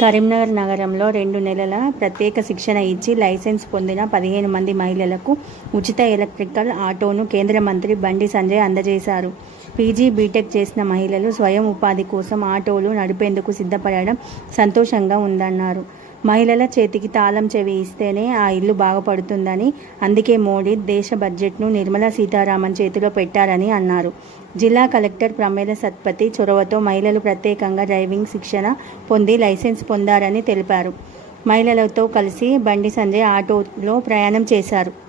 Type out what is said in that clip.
కరీంనగర్ నగరంలో రెండు నెలల ప్రత్యేక శిక్షణ ఇచ్చి లైసెన్స్ పొందిన పదిహేను మంది మహిళలకు ఉచిత ఎలక్ట్రికల్ ఆటోను కేంద్ర మంత్రి బండి సంజయ్ అందజేశారు. పీజీ బీటెక్ చేసిన మహిళలు స్వయం ఉపాధి కోసం ఆటోలు నడిపేందుకు సిద్ధపడడం సంతోషంగా ఉందన్నారు. మహిళల చేతికి తాళం చెవి ఇస్తేనే ఆ ఇల్లు బాగుపడుతుందని అందుకే మోడీ దేశ బడ్జెట్ను నిర్మలా సీతారామన్ చేతిలో పెట్టారని అన్నారు. జిల్లా కలెక్టర్ ప్రమేల సత్పతి చొరవతో మహిళలు ప్రత్యేకంగా డ్రైవింగ్ శిక్షణ పొంది లైసెన్స్ పొందారని తెలిపారు. మహిళలతో కలిసి బండి సంజయ్ ఆటోలో ప్రయాణం చేశారు.